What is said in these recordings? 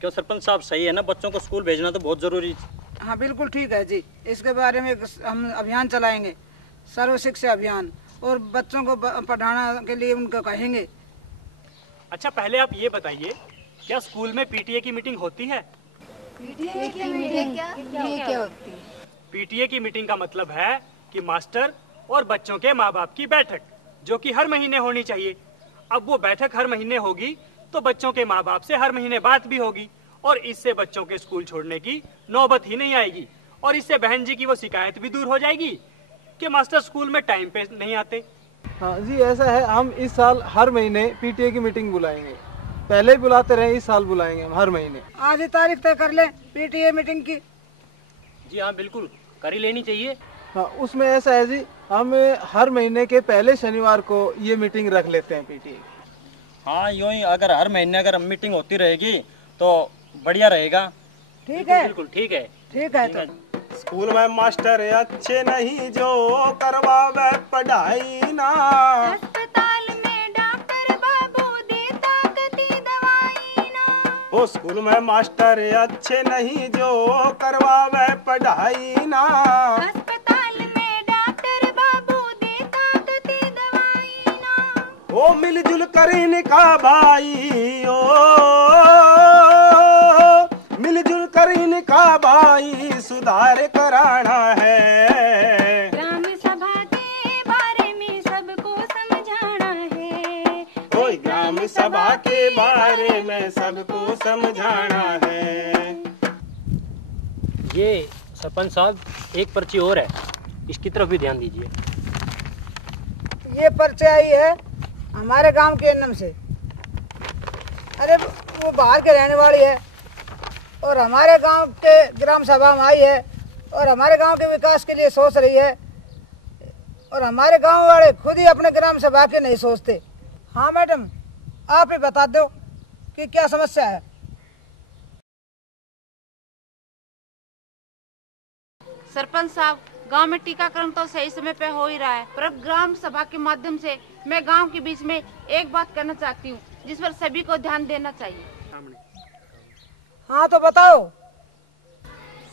क्यों सरपंच साहब सही है ना, बच्चों को स्कूल भेजना तो बहुत जरूरी है। हाँ बिल्कुल ठीक है जी। इसके बारे में हम अभियान चलाएंगे, सर्व शिक्षा अभियान, और बच्चों को पढ़ाने के लिए उनको कहेंगे। अच्छा पहले आप ये बताइए, क्या स्कूल में पीटीए की मीटिंग होती है? पीटीए की मीटिंग क्या होती है? पीटीए की मीटिंग का मतलब है कि मास्टर और बच्चों के माँ बाप की बैठक, जो कि हर महीने होनी चाहिए। अब वो बैठक हर महीने होगी तो बच्चों के माँ बाप से हर महीने बात भी होगी, और इससे बच्चों के स्कूल छोड़ने की नौबत ही नहीं आएगी। और इससे बहन जी की वो शिकायत भी दूर हो जाएगी कि मास्टर स्कूल में टाइम पे नहीं आते। हाँ जी, ऐसा है, हम इस साल हर महीने पीटीए की मीटिंग बुलाएंगे। पहले ही बुलाते रहे, इस साल बुलाएंगे हम हर महीने। आज ही तारीख तय कर ले पीटीए मीटिंग की। जी हाँ बिल्कुल, कर ही लेनी चाहिए। हाँ, उसमें ऐसा है जी, हम हर महीने के पहले शनिवार को ये मीटिंग रख लेते हैं पीटीए। हाँ यूँ ही अगर हर महीने अगर मीटिंग होती रहेगी तो बढ़िया रहेगा। ठीक है, बिल्कुल ठीक है। ठीक है। तो स्कूल में मास्टर अच्छे नहीं जो करवावे पढ़ाई ना, अस्पताल में डॉक्टर बाबू देता कती दवाई ना। वो स्कूल में मास्टर अच्छे नहीं जो करवावे पढ़ाई ना, अस्पताल में डॉक्टर बाबू देता कती दवाई ना। वो मिलजुल कर इनका भाई, ओ मिलजुल कर इनका भाई सुधार कराना है। ग्राम सभा के बारे में सबको समझाना है। कोई ग्राम सभा के बारे में सबको समझाना है। ये सरपंच साहब एक पर्ची और है, इसकी तरफ भी ध्यान दीजिए। ये पर्ची आई है हमारे गांव के एनएम से। अरे वो बाहर के रहने वाली है और हमारे गांव के ग्राम सभा में आई है और हमारे गांव के विकास के लिए सोच रही है, और हमारे गांव वाले खुद ही अपने ग्राम सभा के नहीं सोचते। हाँ मैडम, आप ही बता दो कि क्या समस्या है। सरपंच साहब, गांव में टीकाकरण तो सही समय पे हो ही रहा है, पर अब ग्राम सभा के माध्यम से मैं गांव के बीच में एक बात करना चाहती हूँ जिस पर सभी को ध्यान देना चाहिए। हाँ तो बताओ।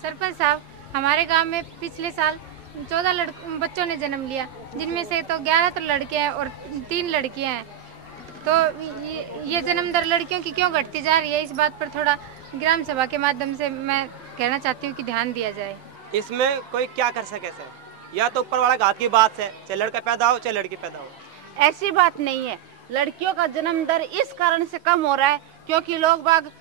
सरपंच साहब, हमारे गांव में पिछले साल 14 बच्चों ने जन्म लिया, जिनमें से तो 11 तो लड़के हैं और 3 लड़कियां हैं। तो ये जन्म दर लड़कियों की क्यों घटती जा रही है, इस बात पर थोड़ा ग्राम सभा के माध्यम से मैं कहना चाहती हूँ कि ध्यान दिया जाए। इसमें कोई क्या कर सके सर, या तो ऊपर वाला घात की बात है, चाहे लड़का पैदा हो चाहे लड़की पैदा हो। ऐसी बात नहीं है, लड़कियों का जन्म दर इस कारण से कम हो रहा है क्योंकि लोग बाग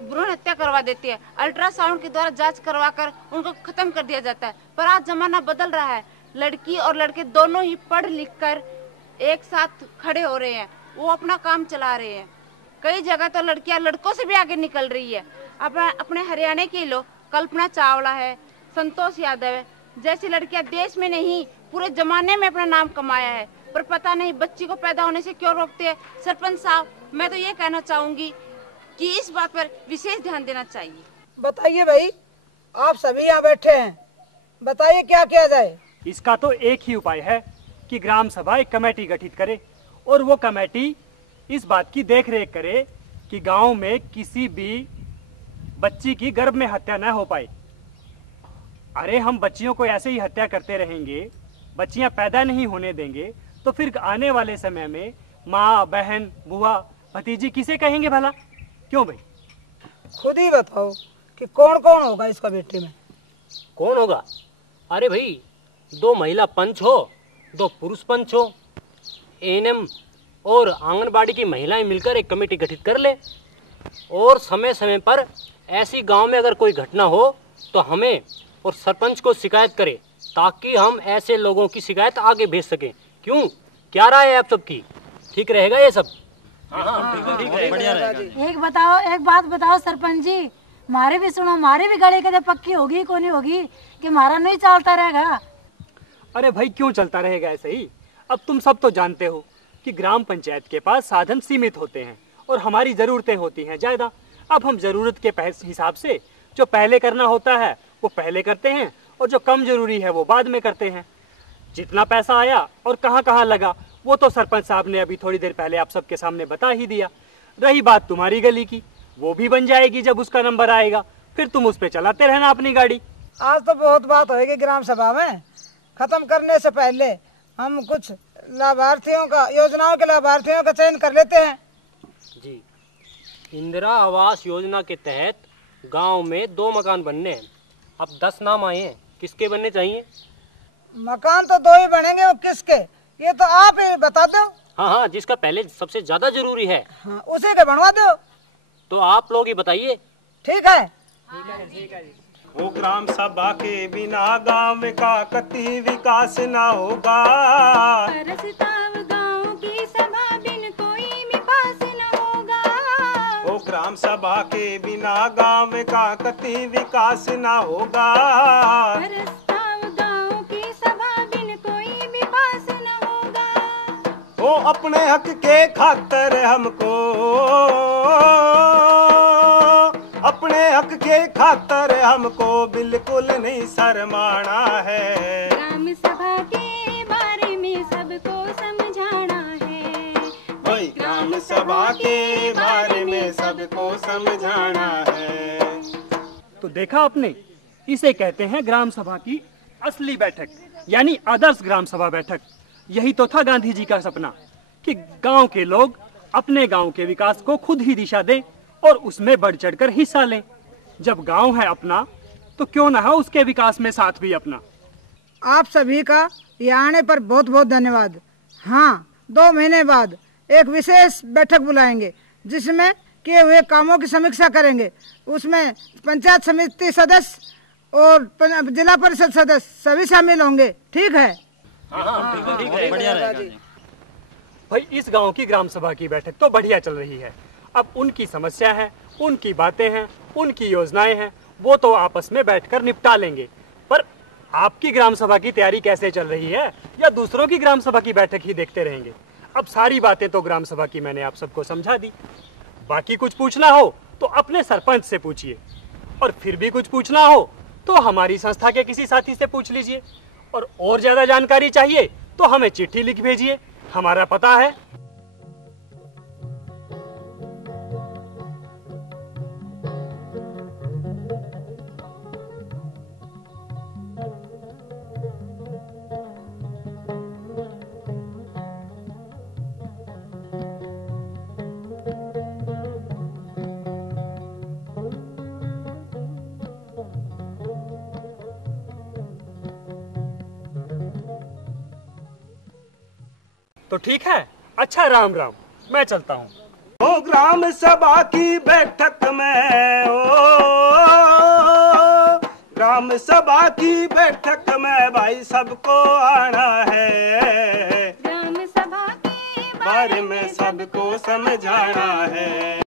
भ्रूण हत्या करवा देती है, अल्ट्रासाउंड के द्वारा जांच करवाकर उनको खत्म कर दिया जाता है। पर आज जमाना बदल रहा है, लड़की और लड़के दोनों ही पढ़ लिख कर एक साथ खड़े हो रहे हैं, वो अपना काम चला रहे हैं। कई जगह तो लड़कियां लड़कों से भी आगे निकल रही है। अपने हरियाणा के लोग, कल्पना चावला है, संतोष यादव है जैसी लड़कियां देश में नहीं पूरे जमाने में अपना नाम कमाया है, पर पता नहीं बच्ची को पैदा होने से क्यों रोकते हैं। सरपंच साहब, मैं तो ये कहना चाहूंगी कि इस बात पर विशेष ध्यान देना चाहिए। बताइए भाई, आप सभी यहाँ बैठे हैं, बताइए क्या किया जाए। इसका तो एक ही उपाय है कि ग्राम सभा एक कमेटी गठित करे और वो कमेटी इस बात की देखरेख करे कि गांव में किसी भी बच्ची की गर्भ में हत्या न हो पाए। अरे हम बच्चियों को ऐसे ही हत्या करते रहेंगे, बच्चियां पैदा नहीं होने देंगे, तो फिर आने वाले समय में माँ, बहन, बुआ, भतीजी किसे कहेंगे भला? क्यों भाई? खुद ही बताओ कि कौन कौन होगा इस कमेटी में। कौन होगा? अरे भाई, 2 महिला पंच हो, 2 पुरुष पंच हो, एएनएम और आंगनबाड़ी की महिलाएं मिलकर एक कमेटी गठित कर ले, और समय समय पर ऐसी गांव में अगर कोई घटना हो तो हमें और सरपंच को शिकायत करे, ताकि हम ऐसे लोगों की शिकायत आगे भेज सकें। क्यों, क्या राय है आप सबकी? ठीक रहेगा ये सब? ठीक है, बढ़िया रहेगा। एक बात बताओ सरपंच जी, मारे भी सुनो, मारे भी गले कदे पक्की होगी को नहीं होगी कि मारा नहीं चलता रहेगा? अरे भाई, क्यों चलता रहेगा ऐसे ही? अब तुम सब तो जानते हो कि ग्राम पंचायत के पास साधन सीमित होते हैं और हमारी जरूरतें होती हैं ज्यादा। अब हम जरूरत के हिसाब से जो पहले करना होता है वो पहले करते हैं, और जो कम जरूरी है वो बाद में करते हैं। जितना पैसा आया और कहाँ कहाँ लगा वो तो सरपंच साहब ने अभी थोड़ी देर पहले आप सबके सामने बता ही दिया। रही बात तुम्हारी गली की, वो भी बन जाएगी जब उसका नंबर आएगा, फिर तुम उस पे चलाते रहना अपनी गाड़ी। आज तो बहुत बात होगी ग्राम सभा में। खत्म करने से पहले हम कुछ लाभार्थियों का, योजनाओं के लाभार्थियों का चयन कर लेते हैं। जी, इंदिरा आवास योजना के तहत गांव में 2 मकान बनने हैं। अब 10 नाम आए हैं, किसके बनने चाहिए? मकान तो 2 ही बनेंगे, वो किसके ये तो आप ही बता दो। हाँ हाँ, जिसका पहले सबसे ज्यादा जरूरी है। हाँ, उसी के बनवा दो। तो आप लोग ही बताइए। ठीक है। वो ग्राम सभा के बिना गांव का कति विकास न होगा। प्रस्ताव गांव की सभा बिन कोई भी पास न होगा। वो ग्राम सभा के बिना गांव का कति विकास न होगा। प्रस्ताव गांव की सभा बिन कोई भी पास न होगा। वो अपने हक के खातिर हमको, अपने हक के खातिर हमको बिल्कुल नहीं शर्माना है। ग्राम सभा के बारे में सबको समझाना है। वही ग्राम सभा के बारे में सबको समझाना है। तो देखा आपने, इसे कहते हैं ग्राम सभा की असली बैठक, यानी आदर्श ग्राम सभा बैठक। यही तो था गांधी जी का सपना कि गांव के लोग अपने गांव के विकास को खुद ही दिशा दें और उसमें बढ़ चढ़कर हिस्सा लें। जब गांव है अपना तो क्यों ना हो उसके विकास में साथ भी अपना। आप सभी का यहाँ आने पर बहुत बहुत धन्यवाद। हाँ, 2 महीने बाद एक विशेष बैठक बुलाएंगे जिसमें किए हुए कामों की समीक्षा करेंगे। उसमें पंचायत समिति सदस्य और जिला परिषद सदस्य सभी शामिल होंगे। ठीक है? बढ़िया रहेगा। भाई, इस गांव की ग्राम सभा की बैठक तो बढ़िया चल रही है। अब उनकी समस्या है, उनकी बातें हैं, उनकी योजनाएं हैं, वो तो आपस में बैठकर निपटा लेंगे। पर आपकी ग्राम सभा की तैयारी कैसे चल रही है, या दूसरों की ग्राम सभा की बैठक ही देखते रहेंगे? अब सारी बातें तो ग्राम सभा की मैंने आप सबको समझा दी। बाकी कुछ पूछना हो तो अपने सरपंच से पूछिए, और फिर भी कुछ पूछना हो तो हमारी संस्था के किसी साथी से पूछ लीजिए। और ज्यादा जानकारी चाहिए तो हमें चिट्ठी लिख भेजिए। हमारा पता है तो ठीक है। अच्छा, राम राम, मैं चलता हूँ। ओ ग्राम सभा की बैठक में, ओ ग्राम सभा की बैठक में भाई सबको आना है। ग्राम सभा के बारे में सबको समझाना है।